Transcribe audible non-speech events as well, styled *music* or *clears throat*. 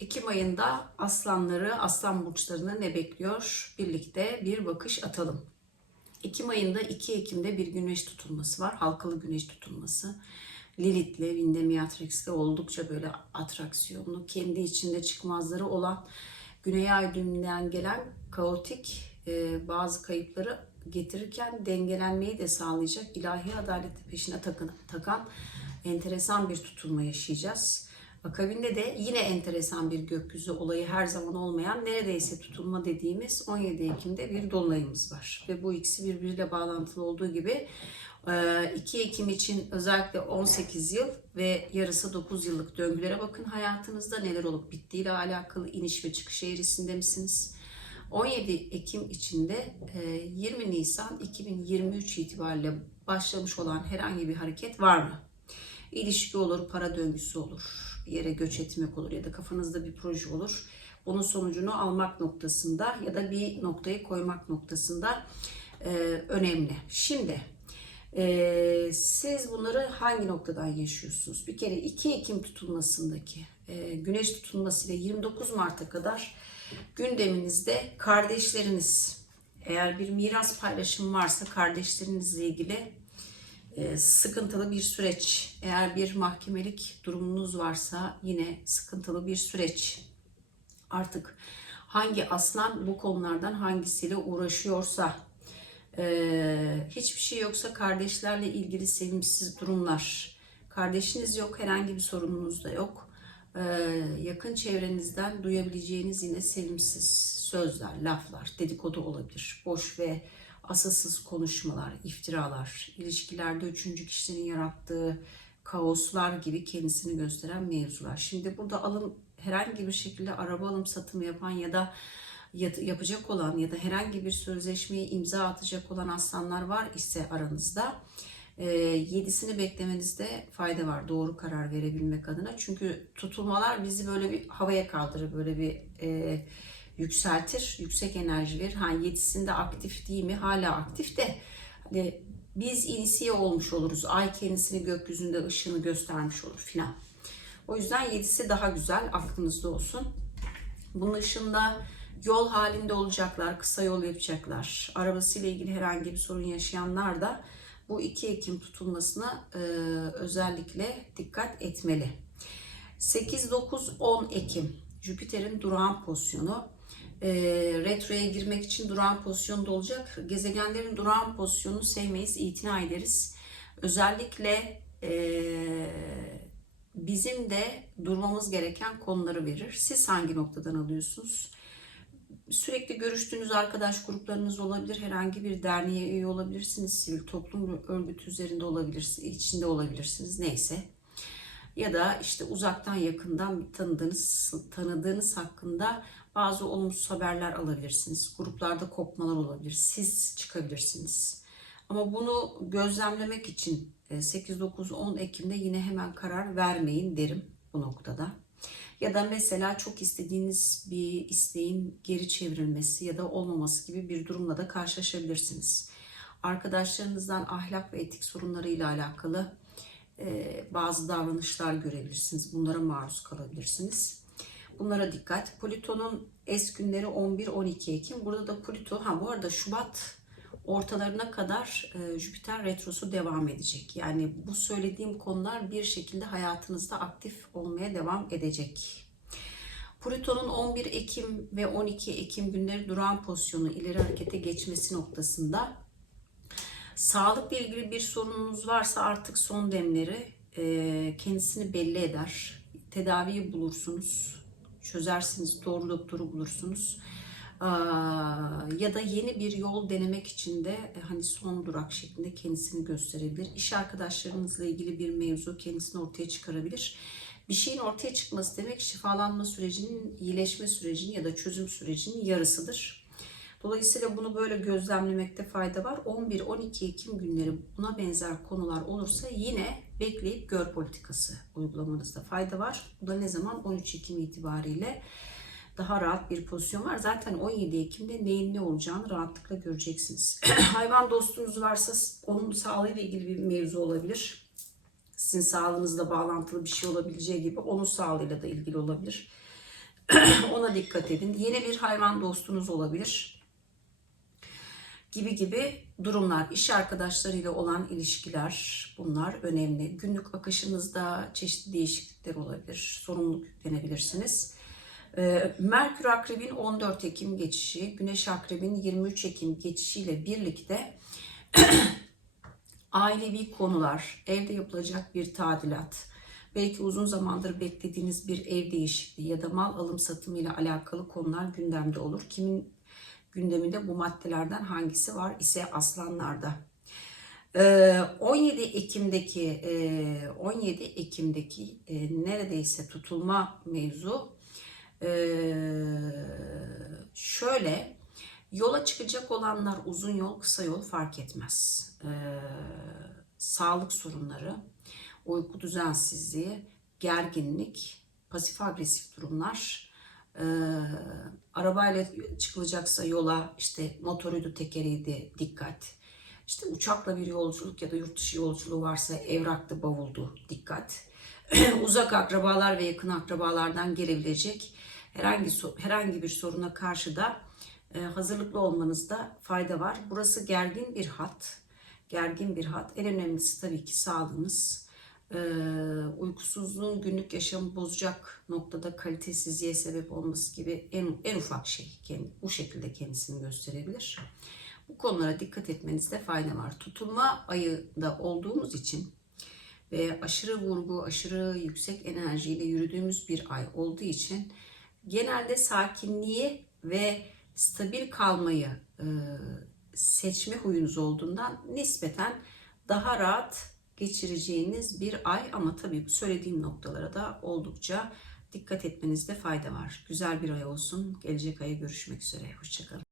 Ekim ayında aslanları, aslan burçlarını ne bekliyor? Birlikte bir bakış atalım. Ekim ayında 2 Ekim'de bir güneş tutulması var. Halkalı güneş tutulması. Lilith'le, Vindemiatrix'le oldukça böyle atraksiyonlu, kendi içinde çıkmazları olan Güney Ay düğümünden gelen kaotik e, bazı kayıpları getirirken dengelenmeyi de sağlayacak ilahi adaleti peşine takın, takan enteresan bir tutulma yaşayacağız. Akabinde de yine enteresan bir gökyüzü olayı her zaman olmayan neredeyse tutulma dediğimiz 17 Ekim'de bir dolunayımız var. Ve bu ikisi birbiriyle bağlantılı olduğu gibi e, 2 Ekim için özellikle 18 yıl ve yarısı 9 yıllık döngülere bakın hayatınızda neler olup bittiğiyle alakalı iniş ve çıkış eğrisinde misiniz? 17 Ekim içinde e, 20 Nisan 2023 itibariyle başlamış olan herhangi bir hareket var mı? İlişki olur, para döngüsü olur, bir yere göç etmek olur ya da kafanızda bir proje olur. Bunun sonucunu almak noktasında ya da bir noktayı koymak noktasında e, önemli. Şimdi e, siz bunları hangi noktadan yaşıyorsunuz? Bir kere 2 Ekim tutulmasındaki e, güneş tutulmasıyla 29 Mart'a kadar gündeminizde kardeşleriniz, eğer bir miras paylaşımı varsa kardeşlerinizle ilgili sıkıntılı bir süreç. Eğer bir mahkemelik durumunuz varsa yine sıkıntılı bir süreç. Artık hangi aslan bu konulardan hangisiyle uğraşıyorsa e, hiçbir şey yoksa kardeşlerle ilgili sevimsiz durumlar. Kardeşiniz yok, herhangi bir sorununuz da yok. E, yakın çevrenizden duyabileceğiniz yine sevimsiz sözler, laflar, dedikodu olabilir. Boş ve asılsız konuşmalar, iftiralar, ilişkilerde üçüncü kişinin yarattığı kaoslar gibi kendisini gösteren mevzular. Şimdi burada alım herhangi bir şekilde araba alım satımı yapan ya da ya- yapacak olan ya da herhangi bir sözleşmeyi imza atacak olan aslanlar var ise aranızda e, yedisini beklemenizde fayda var doğru karar verebilmek adına. Çünkü tutulmalar bizi böyle bir havaya kaldırır, böyle bir e, yükseltir, yüksek enerji verir. Ha yedisinde aktif değil mi? Hala aktif de hani biz inisiye olmuş oluruz. Ay kendisini gökyüzünde ışığını göstermiş olur filan. O yüzden yedisi daha güzel, aklınızda olsun. Bunun dışında yol halinde olacaklar, kısa yol yapacaklar. Arabasıyla ilgili herhangi bir sorun yaşayanlar da bu 2 Ekim tutulmasına e, özellikle dikkat etmeli. 8, 9, 10 Ekim Jüpiter'in durağan pozisyonu. E, retroya girmek için durağan pozisyonda olacak. Gezegenlerin durağan pozisyonunu sevmeyiz, itina ederiz. Özellikle e, bizim de durmamız gereken konuları verir. Siz hangi noktadan alıyorsunuz? Sürekli görüştüğünüz arkadaş gruplarınız olabilir. Herhangi bir derneğe üye olabilirsiniz. Sivil toplum örgütü üzerinde olabilirsiniz. içinde olabilirsiniz. Neyse. Ya da işte uzaktan yakından tanıdığınız, tanıdığınız hakkında bazı olumsuz haberler alabilirsiniz. Gruplarda kopmalar olabilir. Siz çıkabilirsiniz. Ama bunu gözlemlemek için 8, 9, 10 Ekim'de yine hemen karar vermeyin derim bu noktada. Ya da mesela çok istediğiniz bir isteğin geri çevrilmesi ya da olmaması gibi bir durumla da karşılaşabilirsiniz. Arkadaşlarınızdan ahlak ve etik sorunlarıyla alakalı e, bazı davranışlar görebilirsiniz. Bunlara maruz kalabilirsiniz. Bunlara dikkat. Plüton'un es günleri 11-12 Ekim. Burada da Plüto, ha bu arada Şubat ortalarına kadar e, Jüpiter retrosu devam edecek. Yani bu söylediğim konular bir şekilde hayatınızda aktif olmaya devam edecek. Plüton'un 11 Ekim ve 12 Ekim günleri duran pozisyonu ileri harekete geçmesi noktasında Sağlıkla ilgili bir sorununuz varsa artık son demleri e, kendisini belli eder. Tedaviyi bulursunuz, çözersiniz, doğru doktoru bulursunuz. Ya da yeni bir yol denemek için de e, hani son durak şeklinde kendisini gösterebilir. İş arkadaşlarınızla ilgili bir mevzu kendisini ortaya çıkarabilir. Bir şeyin ortaya çıkması demek şifalanma sürecinin, iyileşme sürecinin ya da çözüm sürecinin yarısıdır. Dolayısıyla bunu böyle gözlemlemekte fayda var. 11-12 Ekim günleri buna benzer konular olursa yine bekleyip gör politikası uygulamanızda fayda var. Bu da ne zaman? 13 Ekim itibariyle daha rahat bir pozisyon var. Zaten 17 Ekim'de neyin ne olacağını rahatlıkla göreceksiniz. *clears throat* Hayvan dostunuz varsa onun sağlığıyla ilgili bir mevzu olabilir. Sizin sağlığınızla bağlantılı bir şey olabileceği gibi onun sağlığıyla da ilgili olabilir. *clears throat* Ona dikkat edin. Yeni bir hayvan dostunuz olabilir gibi gibi durumlar, iş arkadaşlarıyla olan ilişkiler bunlar önemli. Günlük akışınızda çeşitli değişiklikler olabilir, sorumluluk yüklenebilirsiniz. Ee, Merkür Akrebin 14 Ekim geçişi, Güneş Akrebin 23 Ekim geçişiyle birlikte *clears throat* ailevi konular, evde yapılacak bir tadilat, belki uzun zamandır beklediğiniz bir ev değişikliği ya da mal alım satımı ile alakalı konular gündemde olur. Kimin gündeminde bu maddelerden hangisi var ise aslanlarda. Ee, 17 Ekim'deki e, 17 Ekim'deki e, neredeyse tutulma mevzu ee, şöyle yola çıkacak olanlar uzun yol kısa yol fark etmez. Ee, sağlık sorunları, uyku düzensizliği, gerginlik, pasif agresif durumlar, ee, arabayla çıkılacaksa yola işte motoruydu, tekeriydi dikkat. İşte uçakla bir yolculuk ya da yurt dışı yolculuğu varsa evraktı, bavuldu dikkat. *clears throat* Uzak akrabalar ve yakın akrabalardan gelebilecek herhangi herhangi bir soruna karşı da e, hazırlıklı olmanızda fayda var. Burası gergin bir hat. Gergin bir hat. En önemlisi tabii ki sağlığınız. Ee, uykusuzluğun günlük yaşamı bozacak noktada kalitesizliğe sebep olması gibi en, en ufak şey kendi, bu şekilde kendisini gösterebilir. Bu konulara dikkat etmenizde fayda var. Tutulma ayında olduğumuz için ve aşırı vurgu, aşırı yüksek enerjiyle yürüdüğümüz bir ay olduğu için genelde sakinliği ve stabil kalmayı e, seçme huyunuz olduğundan nispeten daha rahat geçireceğiniz bir ay ama tabii bu söylediğim noktalara da oldukça dikkat etmenizde fayda var. Güzel bir ay olsun. Gelecek aya görüşmek üzere. Hoşçakalın.